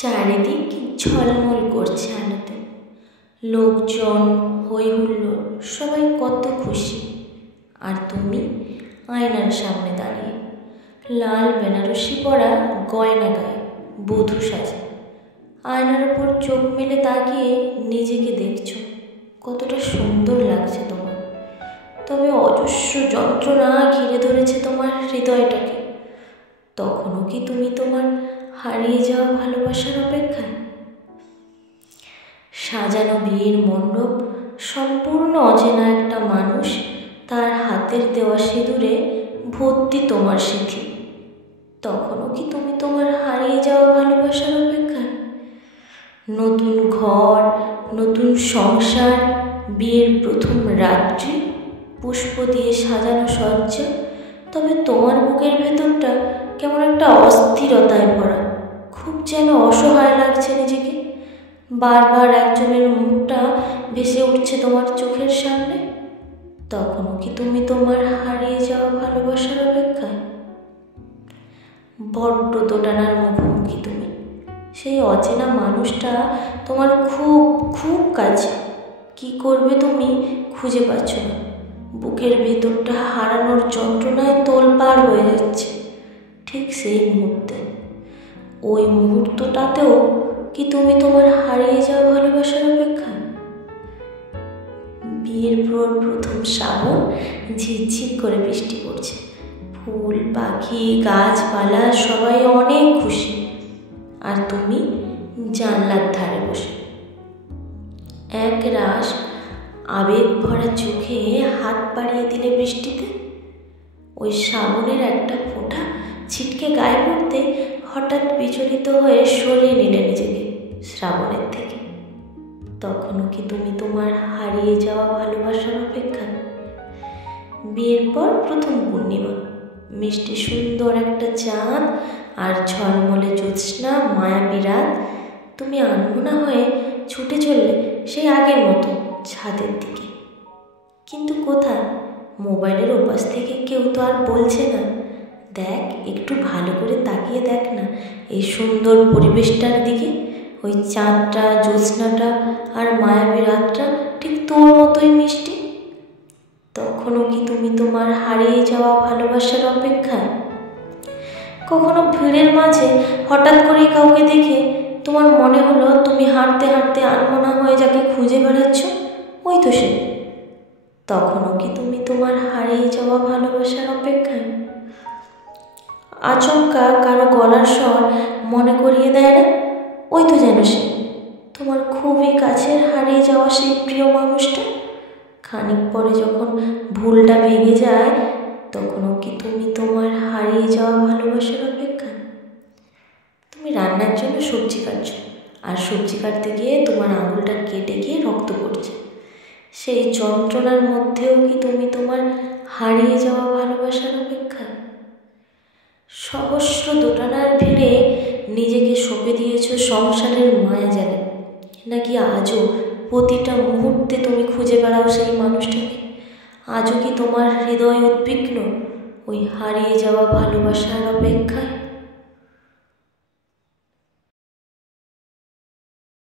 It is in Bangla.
চারিদিক ঝলমল করছে আলোতে, লোকজন, হই হুল্লোড়, সবাই কত খুশি। আর তুমি আয়নার সামনে দাঁড়িয়ে, লাল বেনারসি পরা গয়না গায়ে, বধূ সাজে। আয়নার উপর চোখ মেলে তাকিয়ে নিজেকে দেখছো, কতটা সুন্দর লাগছে তোমার। তবে অজস্র যন্ত্রণা ঘিরে ধরেছে তোমার হৃদয়টাকে। তখনও কি তুমি তোমার হারিয়ে যাওয়া ভালোবাসার অপেক্ষায়? সাজানো বিয়ের মণ্ডপ, সম্পূর্ণ অচেনা একটা মানুষ, তার হাতের দেওয়া সিঁদুরে ভর্তি তোমার স্মৃতি। তখনও কি তুমি তোমার হারিয়ে যাওয়া ভালোবাসার অপেক্ষায়? নতুন ঘর, নতুন সংসার, বিয়ের প্রথম রাত্রি, পুষ্প দিয়ে সাজানো সজ্জা, তবে তোমার বুকের ভেতরটা কেমন একটা অস্থিরতায় ভরা। খুব যেন অসহায় লাগছে নিজেকে। বারবার একজনের মুখটা ভেসে উঠছে তোমার চোখের সামনে। তখনও কি তুমি তোমার হারিয়ে যাওয়া ভালোবাসার অপেক্ষায়? বড্ড দোটানার মুখোমুখি তুমি। সেই অচেনা মানুষটা তোমার খুব খুব কাছে। কি করবে তুমি খুঁজে পাচ্ছ না। বুকের ভেতরটা হারানোর যন্ত্রণায় তোলপাড় হয়ে যাচ্ছে। ঠিক সেই মুহূর্তে, ওই মুহূর্তটাতেও কি তুমি তোমার হারিয়ে যাওয়া ভালোবাসার অপেক্ষা? বিয়ের পর প্রথম শ্রাবণ, ঝিরঝির করে বৃষ্টি পড়ছে। ফুল, পাখি, গাছপালা সবাই অনেক খুশি। আর তুমি জানলার ধারে বসে, এক রাশ আবেগ ভরা চোখে হাত বাড়িয়ে দিলে বৃষ্টিতে। ওই শ্রাবণের একটা ফোঁটা ছিটকে গায়ে পড়তে হঠাৎ বিচলিত হয়ে সরিয়ে নিলে নিজেকে শ্রাবণের থেকে। তখনও কি তুমি তোমার হারিয়ে যাওয়া ভালোবাসার অপেক্ষা? বিয়ের পর প্রথম পূর্ণিমা, মিষ্টি সুন্দর একটা চাঁদ আর ঝলমলে জ্যোৎস্না, মায়াবী রাত। তুমি আনমনা হয়ে ছুটে চললে সেই আগের মতো ছাদের দিকে। কিন্তু কোথায়? মোবাইলের ওপাশ থেকে কেউ তো আর বলছে না, দেখ একটু ভালো করে তাকিয়ে দেখ না এই সুন্দর পরিবেশটার দিকে। ওই চাঁদটা, জ্যোৎস্নাটা আর মায়াবী রাতটা ঠিক তোর মতোই মিষ্টি। তখনও কি তুমি তোমার হারিয়ে যাওয়া ভালোবাসার অপেক্ষায়? কখনো ভিড়ের মাঝে হঠাৎ করে কাউকে দেখে তোমার মনে হলো তুমি হাঁটতে হাঁটতে আনমনা হয়ে যাকে খুঁজে বেড়াচ্ছ, ওই তো সে। তখনও কি তুমি তোমার হারিয়ে যাওয়া ভালোবাসার অপেক্ষায়? আচমকা কারো গলার স্বর মনে করিয়ে দেয় না, ওই তো যেন সে, তোমার খুবই কাছের হারিয়ে যাওয়া সেই প্রিয় মানুষটা। খানিক পরে যখন ভুলটা ভেঙে যায়, তখনও কি তুমি তোমার হারিয়ে যাওয়া ভালোবাসার অপেক্ষা? তুমি রান্নার জন্য সবজি কাটছো, আর সবজি কাটতে গিয়ে তোমার আঙুলটা কেটে গিয়ে রক্ত পড়ছে। সেই যন্ত্রণার মধ্যেও কি তুমি তোমার হারিয়ে যাওয়া ভালোবাসার অপেক্ষা? সহস্র দোটানার ভিড়ে নিজেকে সঁপে দিয়েছ সংসারের মায়াজালে, নাকি আজও প্রতিটা মুহূর্তে তুমি খুঁজে বেড়াও সেই মানুষটাকে? আজও কি তোমার হৃদয় উদ্বিগ্ন ওই হারিয়ে যাওয়া ভালোবাসার অপেক্ষায়?